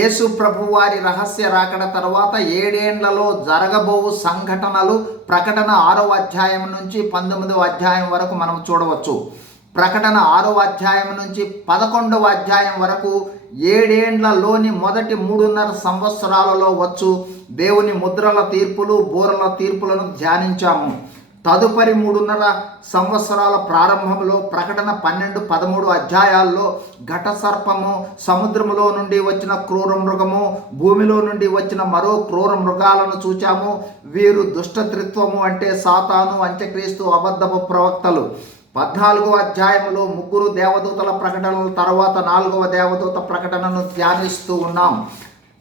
యేసు ప్రభు వారి రహస్య రాకడ తర్వాత ఏడేండ్లలో జరగబోవు సంఘటనలు ప్రకటన ఆరో అధ్యాయం నుంచి పంతొమ్మిదవ అధ్యాయం వరకు మనం చూడవచ్చు. ప్రకటన ఆరో అధ్యాయం నుంచి పదకొండవ అధ్యాయం వరకు ఏడేండ్లలోని మొదటి మూడున్నర సంవత్సరాలలో వచ్చు. దేవుని ముద్రల తీర్పులు బోరల తీర్పులను ధ్యానించాము. తదుపరి మూడున్నర సంవత్సరాల ప్రారంభంలో ప్రకటన పన్నెండు పదమూడు అధ్యాయాల్లో ఘట సర్పము సముద్రములో నుండి వచ్చిన క్రూర మృగము భూమిలో నుండి వచ్చిన మరో క్రూర మృగాలను చూచాము. వీరు దుష్టత్రిత్వము అంటే సాతాను అంత్యక్రీస్తు అబద్ధపు ప్రవక్తలు. పద్నాలుగో అధ్యాయంలో ముగ్గురు దేవదూతల ప్రకటనల తర్వాత నాలుగవ దేవదూత ప్రకటనను ధ్యానిస్తూ ఉన్నాం.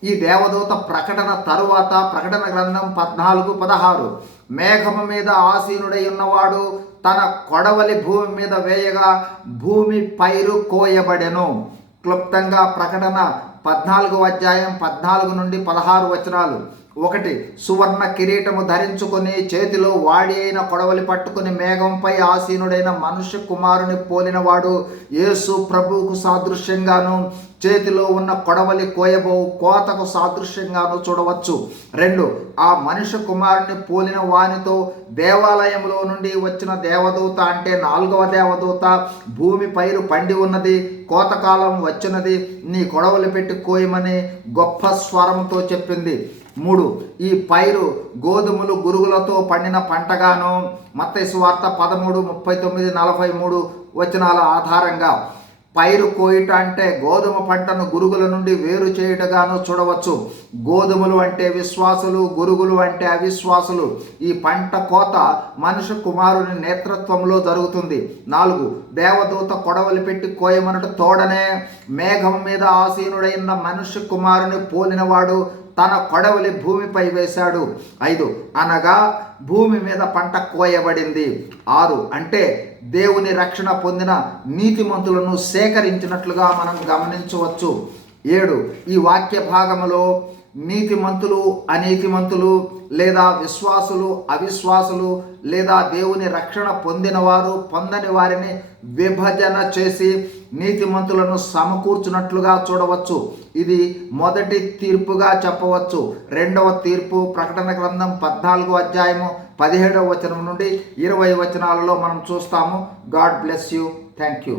ఈ దేవదూత ప్రకటన తరువాత ప్రకటన గ్రంథం పద్నాలుగు పదహారు. మేఘము మీద ఆసీనుడై ఉన్నవాడు తన కొడవలి భూమి మీద వేయగా భూమి పైరు కోయబడెను. క్లుప్తంగా ప్రకటన పద్నాలుగు అధ్యాయం పద్నాలుగు నుండి పదహారు వచనాలు. ఒకటి సువర్ణ కిరీటము ధరించుకొని చేతిలో వాడి అయిన కొడవలి పట్టుకుని మేఘంపై ఆసీనుడైన మనుష్య కుమారుని పోలినవాడు యేసు ప్రభువుకు సాదృశ్యంగాను చేతిలో ఉన్న కొడవలి కోయబో కోతకు సాదృశ్యంగాను చూడవచ్చు. రెండు ఆ మనుష్య కుమారుని పోలిన వానితో దేవాలయంలో నుండి వచ్చిన దేవదూత అంటే నాలుగవ దేవదూత భూమి పైరు పండి ఉన్నది కోతకాలం వచ్చినది నీ కొడవలి పెట్టి కోయమని గొప్ప స్వరంతో చెప్పింది. మూడు ఈ పైరు గోధుమలు గురుగులతో పండిన పంటగాను మత్తయి వార్త పదమూడు ముప్పై తొమ్మిది నలభై మూడు వచనాల ఆధారంగా. పైరు కోయుట అంటే గోధుమ పంటను గురుగుల నుండి వేరు చేయుటగాను చూడవచ్చు. గోధుమలు అంటే విశ్వాసులు గురుగులు అంటే అవిశ్వాసులు. ఈ పంట కోత మనుషు కుమారుని నేతృత్వంలో జరుగుతుంది. నాలుగు దేవదూత కొడవలి పెట్టి కోయమనుట తోడనే. మేఘం మీద ఆసీనుడైన మనుష్య కుమారుని పోలినవాడు తన కొడవలి భూమిపై వేశాడు. ఐదు అనగా భూమి మీద పంట కోయబడింది. ఆరు అంటే దేవుని రక్షణ పొందిన నీతిమంతులను సేకరించినట్లుగా మనం గమనించవచ్చు. ఏడు ఈ వాక్య భాగములో నీతిమంతులు అనీతిమంతులు లేదా విశ్వాసులు అవిశ్వాసులు లేదా దేవుని రక్షణ పొందినవారు పొందని వారిని విభజన చేసి నీతిమంతులను సమకూర్చున్నట్లుగా చూడవచ్చు. ఇది మొదటి తీర్పుగా చెప్పవచ్చు. రెండవ తీర్పు ప్రకటన గ్రంథం పద్నాలుగు అధ్యాయము పదిహేడవ వచనం నుండి ఇరవై వచనాలలో మనం చూస్తాము. God bless you. Thank you